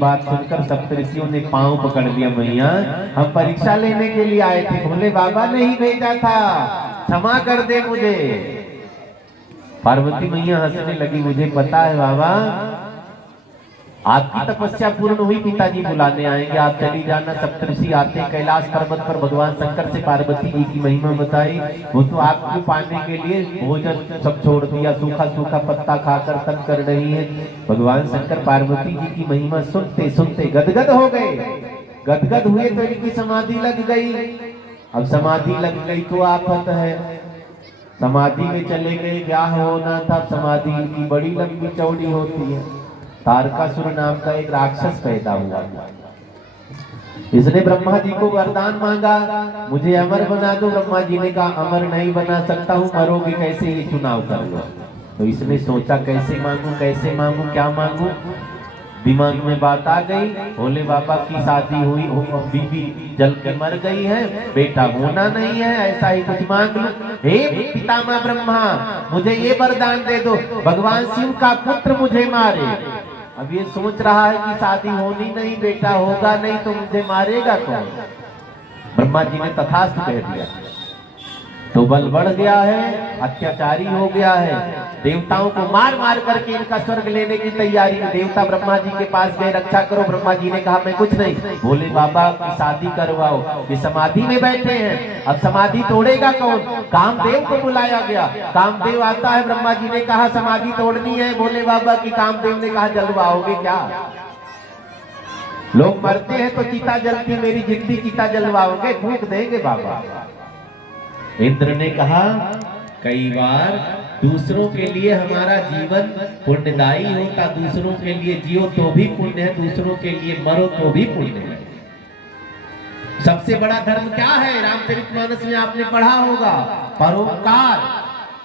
बात सुनकर सप्तऋषियों ने पांव पकड़ लिया। मैया हम परीक्षा लेने के लिए आए थे, भोले बाबा ने ही भेजा था, क्षमा कर दे मुझे। पार्वती मैया हंसने लगी, मुझे पता है बाबा आपकी तपस्या पूर्ण हुई, पिताजी बुलाने आएंगे, आप चली जाना। सप्तऋषि आते कैलाश पर्वत पर भगवान शंकर से पार्वती जी की महिमा बताई। वो तो आपको पाने के लिए भोजन सब छोड़ दिया, सूखा सूखा पत्ता खाकर तप कर रही है। भगवान शंकर पार्वती जी की महिमा सुनते सुनते गदगद हो गए। गदगद हुए तो इनकी समाधि लग गई। अब समाधि लग गई तो आफत है, समाधि में चले गए, क्या होना था। समाधि की बड़ी लंबी चौड़ी होती है। तारकासुर नाम का एक राक्षस पैदा हुआ था। इसने ब्रह्मा जी को वरदान मांगा, मुझे अमर बना दो। ब्रह्मा जी ने कहा अमर नहीं बना सकता हूँ, मरोगे कैसे, ये चुनाव कर लो। तो इसने सोचा कैसे मांगू, कैसे मांगू, क्या मांगू। दिमाग में बात आ गई, भोले बाबा की शादी हुई, बीबी जल के मर गई है, बेटा होना नहीं है, ऐसा ही कुछ मांग लो। हे पितामह ब्रह्मा मुझे ये वरदान दे दो, भगवान शिव का पुत्र मुझे मारे। अब ये सोच रहा है कि शादी होनी नहीं, बेटा होगा नहीं तो मुझे मारेगा कौन। ब्रह्मा जी ने तथास्तु कह दिया। तो बल बढ़ गया है, अत्याचारी हो गया है। देवताओं को मार मार करके इनका स्वर्ग लेने की तैयारी में देवता ब्रह्मा जी के पास गए, रक्षा करो। ब्रह्मा जी ने कहा मैं कुछ नहीं, भोले बाबा की शादी करवाओ। ये समाधि में बैठे हैं, अब समाधि तोड़ेगा कौन। कामदेव को बुलाया गया, कामदेव आता है। ब्रह्मा जी ने कहा समाधि तोड़नी है भोले बाबा की। कामदेव ने कहा जलवाओगे क्या, लोग मरते हैं तो चिता जलती, मेरी जिंदगी चिता जलवाओगे, फूंक देंगे बाबा। इंद्र ने कहा कई बार दूसरों के लिए हमारा जीवन पुण्यदायी होता, दूसरों के लिए जियो तो भी पुण्य है, दूसरों के लिए मरो तो भी पुण्य है। सबसे बड़ा धर्म क्या है, रामचरितमानस में आपने पढ़ा होगा, परोपकार।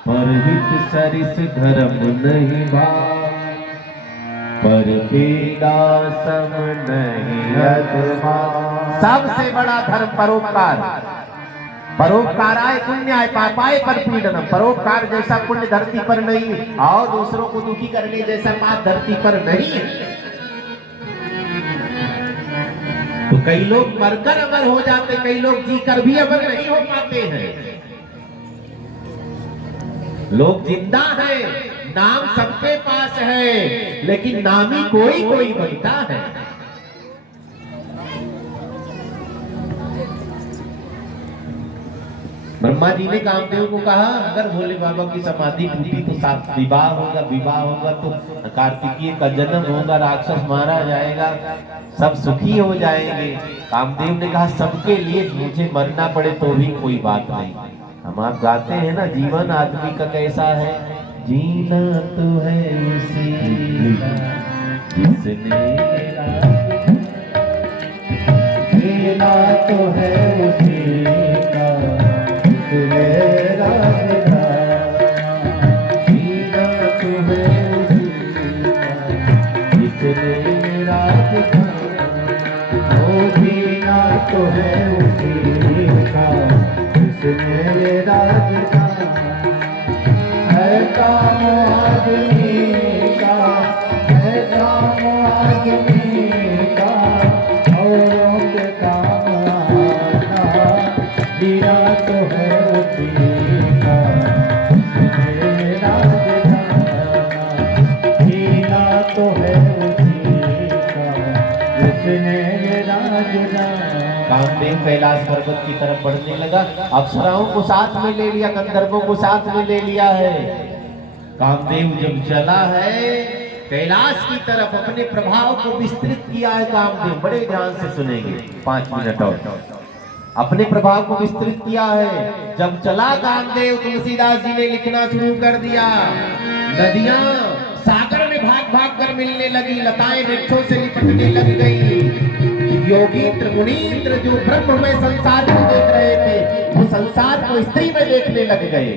परहित सरिस धर्म नहीं भाव, पर पीड़ा सम नहीं अधमा। सबसे बड़ा धर्म परोपकार। परोपकाराय पुण्याय पापाय परपीडनम। परोपकार जैसा पुण्य धरती पर नहीं, और दूसरों को दुखी करने जैसा पाप धरती पर नहीं है। तो कई लोग मरकर अमर हो जाते, कई लोग जीकर भी अमर नहीं हो पाते हैं। लोग जिंदा हैं, नाम सबके पास है, लेकिन नामी कोई कोई बनता है। ब्रह्मा जी ने कामदेव को कहा अगर भोले बाबा की समाधि टूटी तो साथ विवाह होगा, विवाह होगा तो कार्तिकीय का जन्म होगा, राक्षस मारा जाएगा, सब सुखी हो जाएंगे। कामदेव ने कहा सबके लिए मुझे मरना पड़े तो भी कोई बात नहीं। हम आप गाते हैं ना, जीवन आदमी का कैसा है, जीना तो है उसी जिसने जीना तो है उसी का जीना तो है उसी का जिसने राज ओ जीना तो है उसी का जिसने राज है काम आदमी का, है काम आदमी का, औरों के काम आना। जीना तो है उसी का जिसने राज जाना, जीना तो है उसी का जिसने राज जाना। कामदेव कैलाश पर्वत की तरफ बढ़ने लगा, अप्सराओं को साथ में ले लिया, गंधर्वों को साथ में ले लिया है। कामदेव जब चला है कैलाश की तरफ, अपने प्रभाव को विस्तृत किया है कामदेव। बड़े ध्यान से सुनेंगे, 5 मिनट और। अपने प्रभाव को विस्तृत किया है। जब चला कामदेव, तुलसीदास जी ने लिखना शुरू कर दिया। नदियां सागर में भाग भाग कर मिलने लगी, लताएं वृक्षों से लिपटने लग गई। योगींद्र मुनींद्र जो ब्रह्म में संसार को देख रहे थे, वो संसार को स्त्री में देखने लग गए।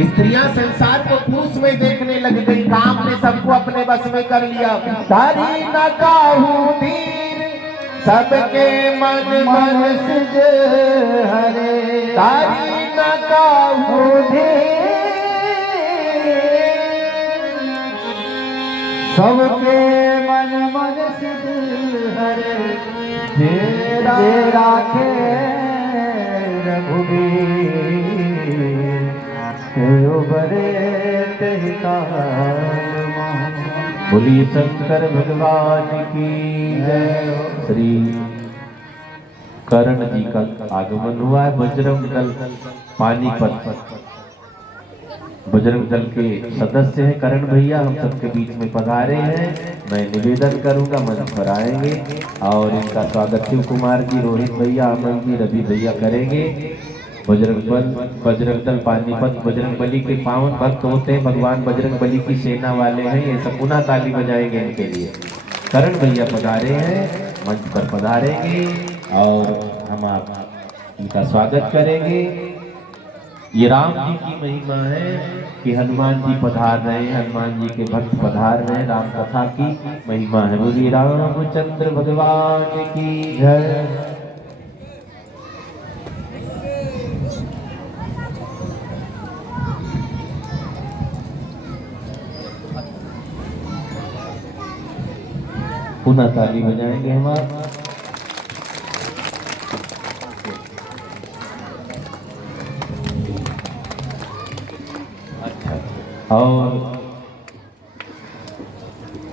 स्त्रियां संसार को पुरुष में देखने लग गई। काम ने सबको अपने बस में कर लिया। तारी न काहू धीर सबके मन मन सिज हरे, तारी न काहू धीर सबके मन मन सिज हरे, जे राखे रघुबीर बोलिए शंकर भगवान की जय। श्री कर्ण जी का आगमन हुआ है। बजरंग दल पानीपत, बजरंग दल के सदस्य हैं कर्ण भैया, हम सबके बीच में पधारे हैं। मैं निवेदन करूंगा, मंच पर आएंगे और इनका स्वागत शिव कुमार जी, रोहित भैया, अमन जी, रवि भैया करेंगे। बजरंग दल पानीपत बजरंग बली के पावन भक्त होते हैं। भगवान बजरंग बली की सेना वाले हैं। ये सब पुनः ताली बजाएंगे इनके लिए। करण भैया पधारे हैं, मंच पर पधारेंगे और हम आप इनका स्वागत करेंगे। ये राम जी की महिमा है कि हनुमान जी पधार रहे हैं, हनुमान जी के भक्त पधार रहे हैं। राम कथा की महिमा है। बोलिए रामचंद्र भगवान की जय। पुनः ताली बजाएंगे हमारा। अच्छा, और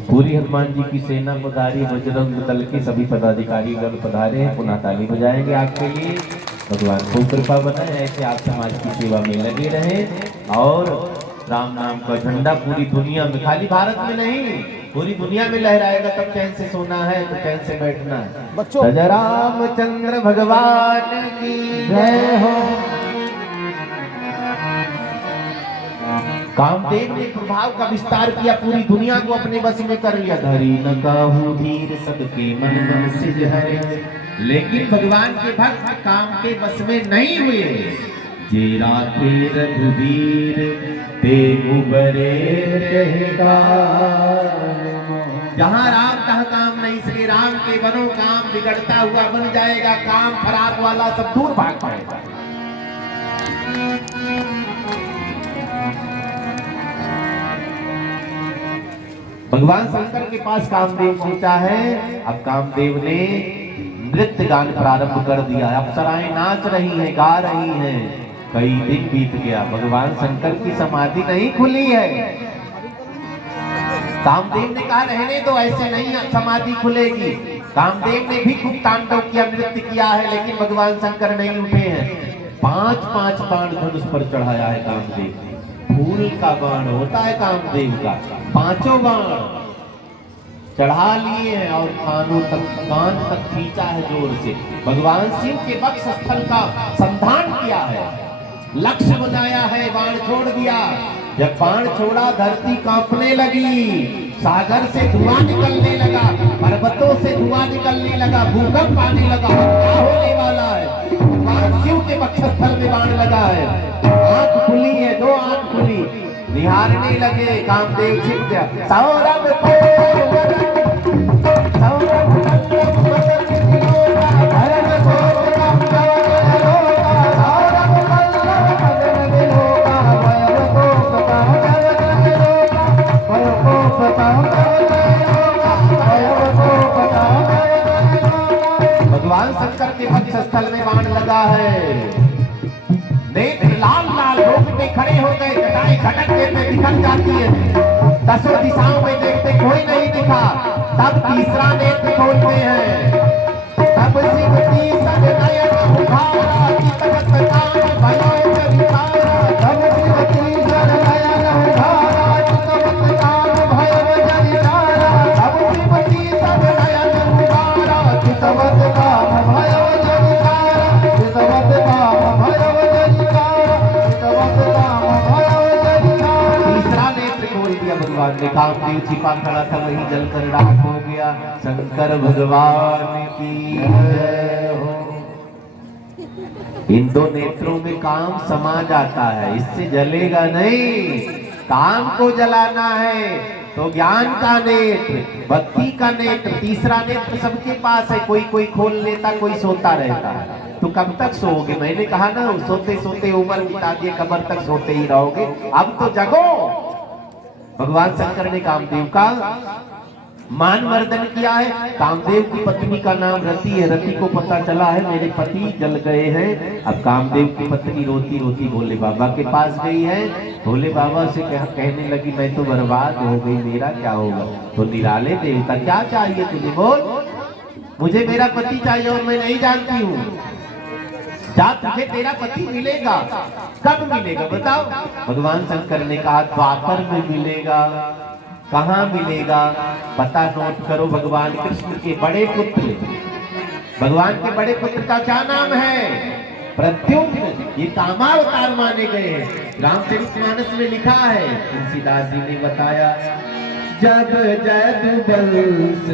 पूरी हनुमान जी की सेना पधारी, बजरंग दल के सभी पदाधिकारी दल पधारे हैं। पुनः ताली बजाएंगे आपके लिए। भगवान को कृपा बनाए, ऐसे आप समाज की सेवा में लगे रहें और राम नाम का झंडा पूरी दुनिया में, खाली भारत में नहीं, पूरी दुनिया में लहराएगा। तब चैन से सोना है तो चैन से बैठना है। जय रामचंद्र भगवान की जय हो। कामदेव ने प्रभाव का विस्तार किया, पूरी दुनिया को अपने बस में कर लिया। धरी न काहू धीर सबके मन मन सिज हरे, लेकिन भगवान के भक्त काम के बस में नहीं हुए। जे राखे रघुवीर ते उबरे रहेगा, जहाँ राम तह काम नहीं, इसलिए राम के बनो काम बिगड़ता हुआ बन जाएगा। काम खराब वाला सब दूर भाग पाएगा। भगवान शंकर के पास कामदेव पहुंचा है। अब कामदेव ने नृत्य गान प्रारंभ कर दिया। अप्सराएं नाच रही हैं, गा रही हैं। कई दिन बीत गया, भगवान शंकर की समाधि नहीं खुली है। कामदेव ने कहा रहने दो, ऐसे नहीं समाधि खुलेगी। कामदेव ने भी खूब तांडव किया, नृत्य किया है, लेकिन भगवान शंकर नहीं उठे हैं। 5-5 बाण धनुष पर चढ़ाया है कामदेव ने। फूल का बाण होता है कामदेव का, 5 बाण चढ़ा लिए हैं और कानों तक, कान तक खींचा है जोर से। भगवान शिव के वक्ष स्थल का संधान किया है, लक्ष्य बनाया है, बाण छोड़ दिया। जब बाण छोड़ा धरती कांपने लगी, सागर से धुआं निकलने लगा, पर्वतों से धुआं निकलने लगा, भूकंप आने लगा। क्या होने वाला है? भगवान शिव के वक्षस्थल में बाण लगा है। आंख खुली है, 2 आंख खुली, निहारने लगे। कामदेव छिप गया। सौरभ को भगवान शंकर के वक्ष स्थल में बाण लगा है। नेत्र लाल लाल रोकते खड़े हो गए, घटाएं खटकते में निकल जाती है। 10 दिशाओं में देखते कोई नहीं दिखा। तब तीसरा नेत्र खोलते हैं। तब शिव तीसर नयन उठारा, चितवत काम भयो जनितारा। तब शिव तीसर नयन उठारा, चितवत काम भयो जनितारा। तब शिव तीसर नयन उठारा, चितवत काम भयो जनितारा। सामने कामदेव छिपा खड़ा था, वही जलकर राख हो गया। शंकर भगवान की जय हो। इन दो नेत्रों में काम समा जाता है, इससे जलेगा नहीं। काम को जलाना है तो ज्ञान का नेत्र, भक्ति का नेत्र, तीसरा नेत्र सबके पास है। कोई कोई खोल लेता, कोई सोता रहता है। तो कब तक सोओगे? मैंने कहा ना, सोते सोते उम्र बिता दिए, कब्र तक सोते ही रहोगे। अब तो जगो। भगवान शंकर ने कामदेव का मानवर्धन किया है। कामदेव की पत्नी का नाम रति है। रति को पता चला है मेरे पति जल गए हैं। अब कामदेव की पत्नी रोती रोती भोले बाबा के पास गई है। भोले बाबा से कहने लगी, मैं तो बर्बाद हो गई, मेरा क्या होगा? तो निराले देवता, क्या चाहिए तुझे? बोल। मुझे मेरा पति चाहिए और मैं नहीं जानती हूँ। जा, तुझे तेरा पति मिलेगा। कब मिलेगा बताओ? भगवान शंकर ने कहा, द्वापर में मिलेगा। कहाँ मिलेगा? पता नोट करो। भगवान कृष्ण के बड़े पुत्र, भगवान के बड़े पुत्र का क्या नाम है? प्रद्युम्न। ये कामावतार माने गए हैं। रामचरितमानस में लिखा है, तुलसीदास जी ने बताया, जब जदुवंश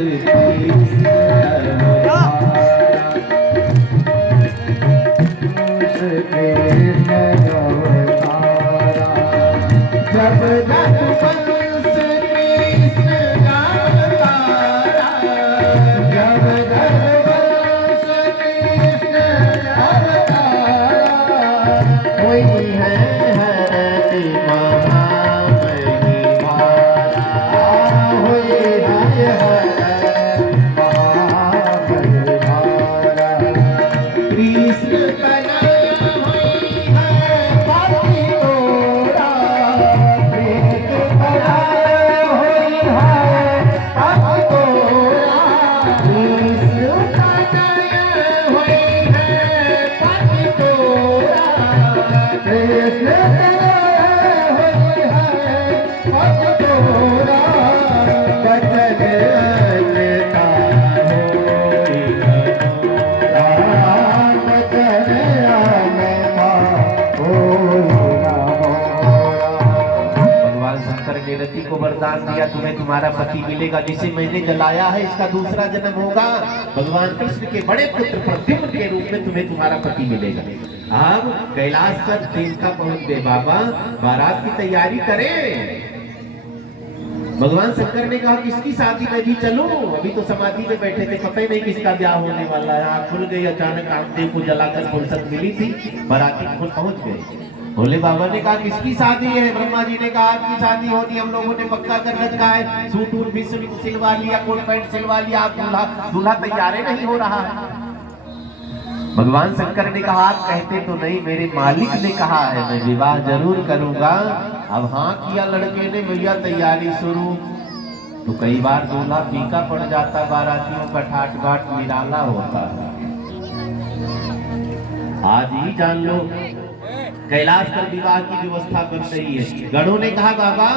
दिया, तुम्हें तुम्हारा पति मिलेगा। जिसे मैंने जलाया है इसका दूसरा जन्म होगा। भगवान कृष्ण के बड़े पुत्र प्रद्युम्न के रूप में तुम्हें तुम्हारा पति मिलेगा। अब कैलाश पर देवता पहुंच गए। बाबा बारात की तैयारी करें। भगवान शंकर ने कहा, किसकी शादी में भी चलूं? अभी तो समाधि में बैठे थे, पता ही नहीं किसका ब्याह होने वाला है। आँख खुल गई, अचानक कामदेव को जलाकर फुर्सत मिली थी, बाराती खुद पहुंच गए। भोले बाबा ने कहा, किसकी शादी है? ब्रह्मा जी ने कहा, आपकी शादी होनी, हम लोगों ने पक्का कर रखा है। सूट वूट भी सिलवा लिया, कोट पैंट सिलवा लिया, आप दूल्हा तैयार नहीं हो रहा है। भगवान शंकर ने कहा, आप कहते तो नहीं, मेरे मालिक ने कहा है, मैं विवाह जरूर करूंगा। अब हाँ किया लड़के ने, भैया तैयारी शुरू। तो कई बार दूल्हा फीका पड़ जाता, बारातियों का ठाट बाट निराला होता है। आज ही जान लो, कैलाश पर विवाह की व्यवस्था बन रही है। गणों ने कहा, बाबा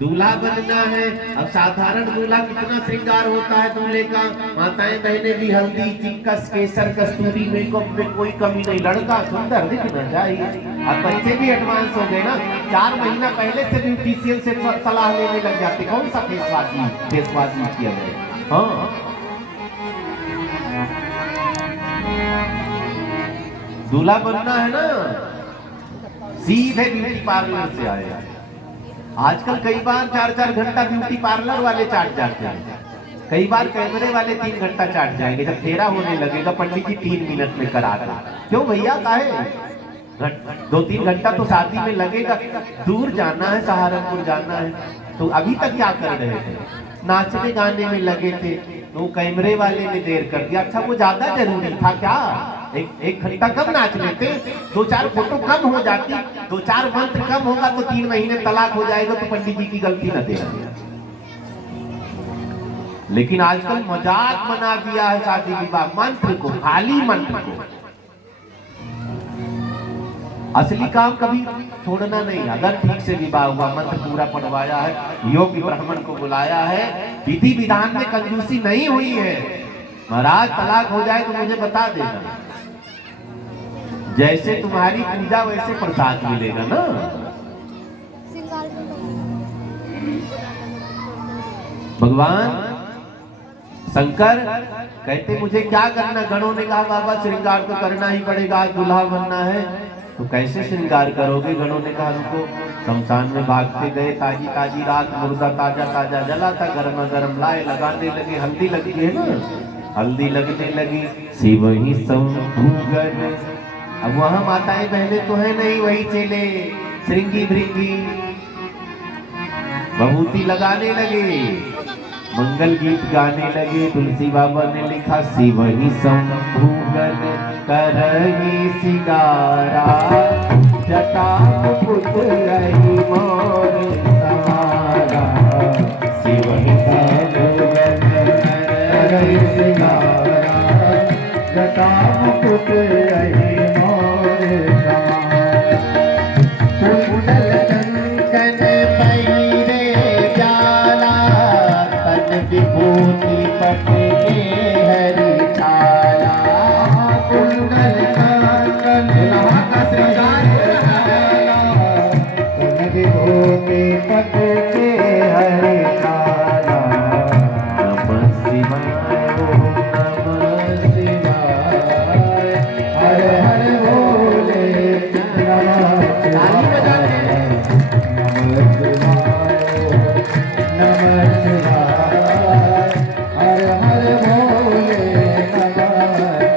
दूल्हा बनना है। अब साधारण दूल्हा कितना श्रृंगार होता है दूल्हे का। माताएं बहनें भी हल्दी, चिक्कस, केसर, कस्तूरी, मेकअप में कोई कमी नहीं। लड़का सुंदर दिखना चाहिए। अब बच्चे भी एडवांस हो गए ना, 4 महीना पहले से ब्यूटिशियन से सलाह लेने लग जाते, कौन सा फेसवाश यूज किया जाए। हाँ, दूल्हा बनना है ना, सीधे ब्यूटी पार्लर से आएगा। आजकल कई बार 4-4 घंटा ब्यूटी पार्लर वाले चाट जाते हैं। कई बार कैमरे वाले 3 घंटा चाट जाएंगे। जब फेरा होने लगेगा, पंडित जी 3 मिनट में करा दें। क्यों भैया, काहे 2-3 घंटा तो शादी में लगेगा। दूर जाना है, सहारनपुर जाना है, तो अभी तक क्या कर रहे थे? नाचने गाने में लगे थे, तो कैमरे वाले ने देर कर दिया। अच्छा, वो ज्यादा जरूरी था क्या? एक घंटा कम नाच लेते, 2-4 फोटो कम हो जाती, 2-4 मंत्र कम होगा तो 3 महीने तलाक हो जाएगा, तो पंडित जी की गलती न देना। लेकिन आजकल मजाक बना दिया है शादी विवाह, मंत्र को, खाली मंत्र को। असली काम कभी छोड़ना नहीं। अगर ठीक से विवाह हुआ, मंत्र पूरा पढ़वाया है, योग्य ब्राह्मण को बुलाया है, विधि विधान में कंजूसी नहीं हुई है, महाराज तलाक हो जाए तो मुझे बता देना। जैसे तुम्हारी पूजा वैसे प्रसाद मिलेगा ना। भगवान शंकर कहते मुझे क्या करना। गणों ने कहा बाबा श्रृंगार तो करना ही पड़ेगा, आज दूल्हा बनना है तो कैसे श्रृंगार करोगे। गणों ने कहा रुको। शमशान में भागते गए, ताजी ताजी रात, मुर्दा ताजा ताजा जला था, गर्मा गर्म लाए, लगाने लगे। हल्दी लगती है ना, हल्दी लगने लगी। शिव ही शंभुगन। अब वहां माताएं बहने तो है नहीं, वही चेले श्रृंगी भृंगी भभूति लगाने लगे, मंगल गीत गाने लगे। तुलसी बाबा ने लिखा शिव ही शंभुगन करहि सिंगारा, जटा मुकुट लहि मोर समारा। शिव ही शंभुगन करहि सिंगारा, जटा मुकुट लहि मोर समारा। कुंडल कंकन पहिरे जाला, तन विभूति पटके हरि छाया। कुंडल कंकन का श्रृंगार तन विभूति पटके हरि छाया। नमः शिवाय ओम नमः शिवाय, हर हर भोले नमः शिवाय, नमः शिवाय नमः शिवाय, हर हर भोले नमः शिवाय।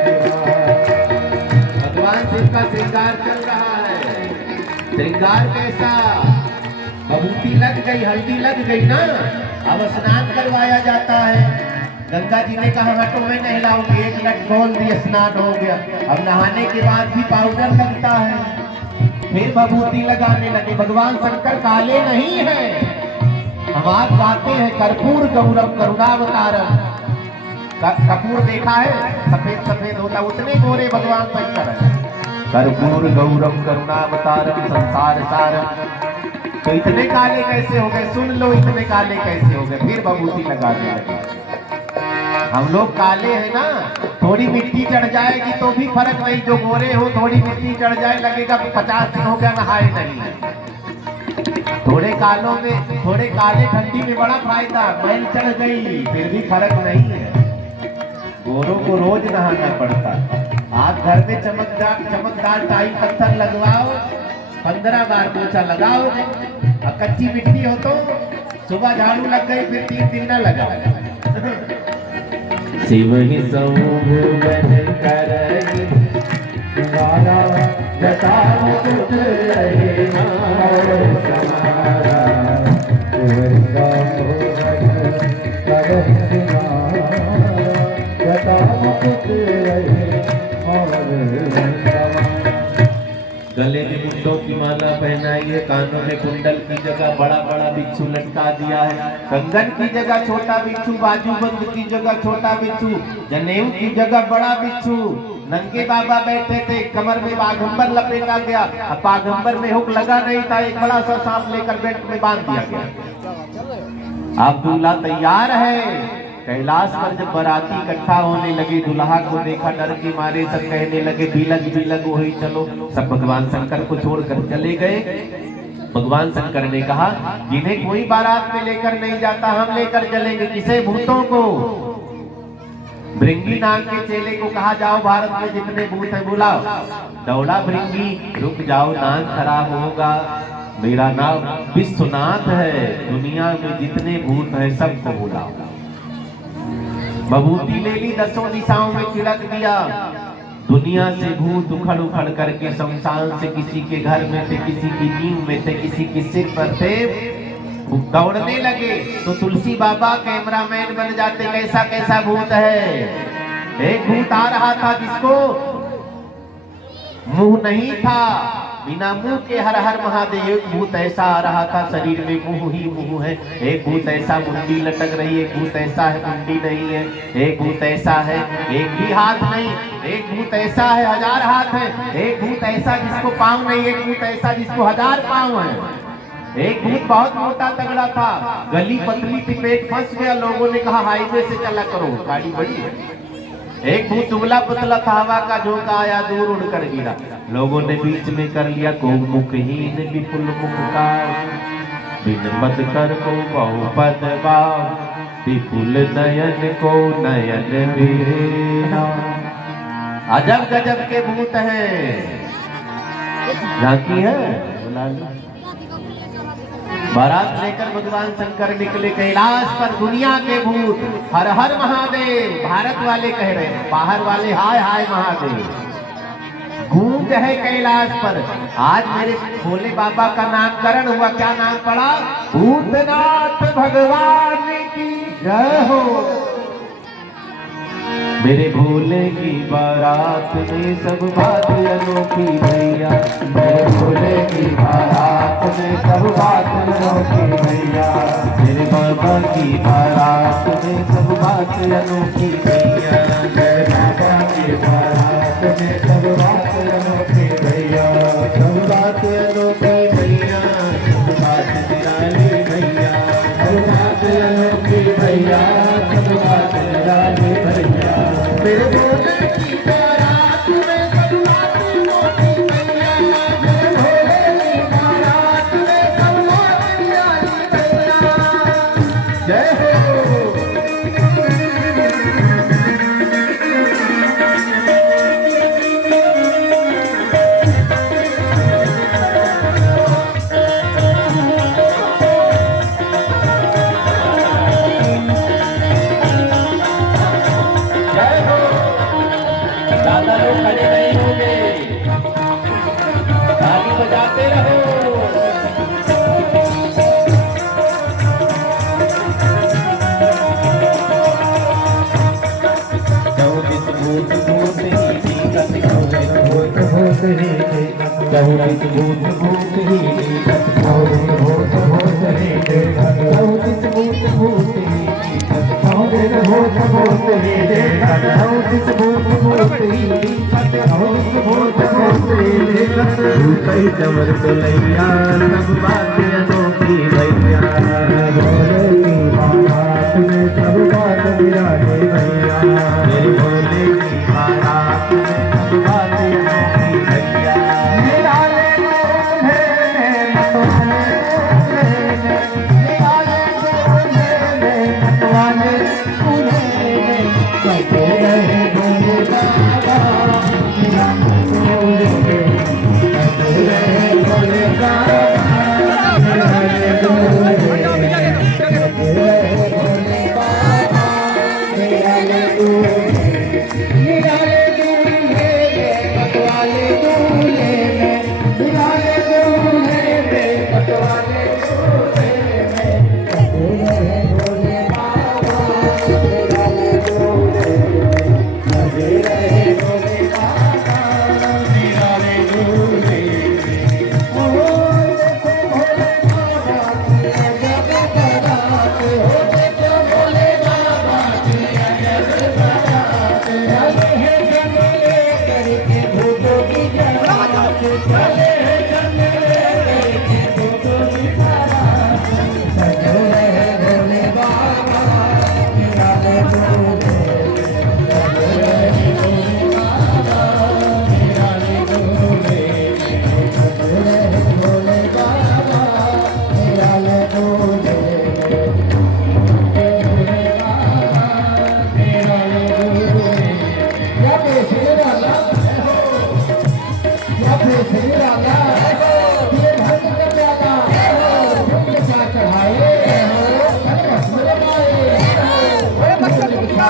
भगवान शिव का श्रृंगार चल रहा है। श्रृंगार कैसा? भभूति लग गई, हल्दी लग गई ना, अब स्नान करवाया जाता है। गंगा जी ने कहा हटो मैं नहलाऊंगी, एक लट खोल दिया, स्नान हो गया। अब नहाने के बाद भी पाउडर लगता है, फिर भभूति लगाने लगे। भगवान शंकर काले नहीं है। हम आप गाते हैं कर्पूर गौरव करुणावतारम। कपूर देखा है, सफेद सफेद होता, उतने गोरे भगवान शंकर है। कर्पूर गौरव करुणावतारम संसार सारम। तो इतने काले कैसे हो गए? सुन लो इतने काले कैसे हो गए। फिर भभूति लगाने लगे। हम लोग काले हैं ना, थोड़ी मिट्टी चढ़ जाएगी तो भी फर्क नहीं। जो गोरे हो थोड़ी मिट्टी चढ़ जाए लगेगा 50 दिन हो गया नहाए नहीं। थोड़े कालों में, थोड़े काले ठंडी में बड़ा फायदा, मैल चढ़ गई फिर भी फर्क नहीं है। गोरों को रोज नहाना पड़ता। आप घर में चमकदार टाई पत्थर लगवाओ, 15 बार पोछा लगाओ। और कच्ची मिट्टी हो तो सुबह झाड़ू लग गई फिर 3 दिन न लगा। शिव ही शंभुगन करहि सिंगारा, जटा मुकुट लहि मोर समारा। शिव ही शंभुगन करहि सिंगारा, जटा मुकुट लहि मोर समारा। गले में मुंडों की माला पहनाई है, कानों में कुंडल की जगह बड़ा बड़ा बिच्छू लटका दिया है, कंगन की जगह छोटा बिच्छू, बाजूबंद की जगह छोटा बिच्छू, जनेऊ की जगह बड़ा बिच्छू। नंगे बाबा बैठे थे, कमर में बाघंबर लपेटा गया। अब बाघंबर में हुक लगा नहीं था, एक बड़ा सा सांप लेकर बेल्ट में बांध दिया गया। अब दूल्हा तैयार है। कैलाश पर जब बाराती इकट्ठा होने लगे, दुल्हा को देखा, डर के मारे सब कहने लगे बिलग बिलग वही चलो। सब भगवान शंकर को छोड़कर चले गए। भगवान शंकर ने कहा जिन्हें कोई बारात में लेकर नहीं जाता हम लेकर चलेंगे। किसे? भूतों को। भृंगी नाम के चेले को कहा जाओ भारत में जितने भूत है बुलाओ। दौड़ा भृंगी, रुक जाओ नाम खराब होगा, मेरा नाम विश्वनाथ है, दुनिया में जितने भूत है सबको बुलाओ। भभूति ले ली, 10 दिशाओं में छिड़क दिया। दुनिया से भूत उखड़ उखड़ करके शमशान से किसी के घर में थे, किसी की नींव में थे, किसी के सिर पर थे, दौड़ने लगे। तो तुलसी बाबा कैमरामैन बन जाते, कैसा कैसा भूत है। एक भूत आ रहा था जिसको मुंह नहीं था, बिना मुंह के हर हर महादेव। एक भूत ऐसा आ रहा था शरीर में मुंह ही मुंह है। एक भूत ऐसा मुंडी लटक रही है, एक भूत ऐसा है मुंडी नहीं है। एक भूत ऐसा है एक भी हाथ नहीं, एक भूत ऐसा है 1000 हाथ है। एक भूत ऐसा जिसको पाँव नहीं, एक भूत ऐसा जिसको 1000 पाँव है। एक भूत बहुत मोटा तगड़ा था, गली पतली थी, पेट फंस गया। लोगों ने कहा हाईवे से चला करो, गाड़ी बड़ी है। एक भूत दुबला पतला था, हवा का झोंका आया, दूर उड़कर गिरा। लोगों ने बीच में कर लिया को मुखहीन विपुल मुख का, बिन मद कर को बहुपद बाव विपुल नयन को नयन बिरेना। अजब गजब के भूत हैं। झांकी है बारात लेकर भगवान शंकर निकले कैलाश पर। दुनिया के भूत हर हर महादेव, भारत वाले कह रहे हैं, बाहर वाले हाय हाय महादेव। गूंज है कैलाश पर। आज मेरे भोले बाबा का नामकरण हुआ। क्या नाम पड़ा? भूतनाथ भगवान की जय हो। मेरे भोले की बारात में सब बात अनोखी भैया। मेरे भोले की बारात में सब बात अनोखी भैया। मेरे बाबा की बारात में सब बात अनोखी भैया। मेरे बाबा की बारात में सब बात अनोखी भैया। सब बात अनोखी भैया। सब बात निराली भैया। सब बात अनोखी भैया। सब बात निराली भैया। मेरे भोले की बारात में सब बात अनोखी भैया। मेरे भोले की बारात में सब बात निराली भैया। जय हो। ज्यादा लोग खड़े नहीं होंगे, ताली बजाते रहो। चौबीस भूत भूत ही नीकत, चौबीस भूत भूत ही नीकत, चौबीस भूत भूत ही नीकत, चौबीस भूत भूत ही नीकत, चौबीस भूत भूत ही नीकत, चौबीस भूत भूत ही नीकत, चौबीस भूत भूत ही नीकत, चौबीस भूत भूत ही नीकत। भूतई चमर तलैया सब बात अनोखी भैया। भोले की बारात में सब बात निराली भैया। मेरे भोले की बारात में सब बात अनोखी भैया। निराले भोले मतवाले, निराले भोले मतवाले, कहते रहे भोले बाबा, कहते रहे भोले बाबा, निराले भोले, कहते रहे भोले बाबा, निराले भोले, निराले दूल्हे पटवाले दूल्हे में, निराले दूल्हे पटवाले दूल्हे में, कहते रहे भोले बाबा, निराले दूल्हे, कहते रहे भोले बाबा, निराले दूल्हे। ओ देखो भोले बाबा की अजब बारात, हो देखो भोले बाबा की अजब बारात। चले हैं जंगले करके भूतों की जमात, चले हैं जंगले करके भूतों की बारात। सजो रहे भोले बाबा, निराले दूल्हे, सजो रहे भोले बाबा, निराले दूल्हे, सजो रहे भोले बाबा, निराले दूल्हे, भोले बाबा, निराले दूल्हे। या पे श्री राधा जय हो, या पे श्री राधा जय हो, ये भक्त के प्यादा जय हो, फूल क्या चढ़ाए जय हो, भस्म लगाए जय हो, ओए बच्चा तुम क्या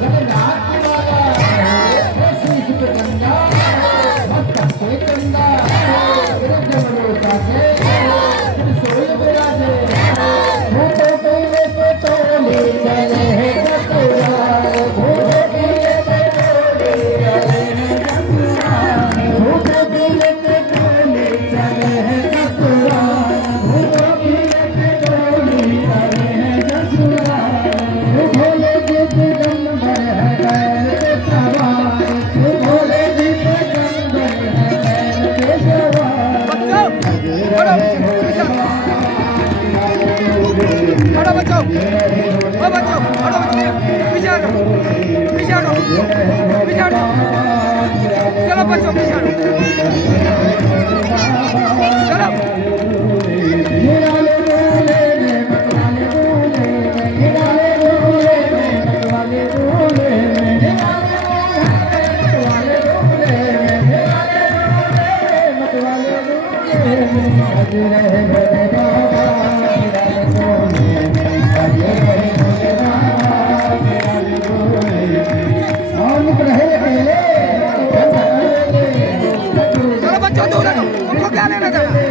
जगन्नाथ की माला जय हो, श्री सुखकंदा जय हो, भक्त कोई कंदा जय हो, विरुद्ध मनोसा जय हो, त्रिशूल विराजे जय हो, भूतों के लेके तोले चले हैं ससुराल, भूतों के लेके तोले चले हैं ससुराल, भूतों के लेके तोले चले हैं ससुराल, भूतों के लेके तोले चले हैं ससुराल। भोले जी दिगंबर है बैल के सवार, भोले जी दिगंबर है बैल के सवार। हटो बच्चों, ओ बच्चों, हटो बच्चों, पीछे हटो, पीछे हटो, पीछे हटो, चलो बच्चों पीछे हटो, चलो। चलो बच्चों दूर हटो, उनको क्या लेना देना।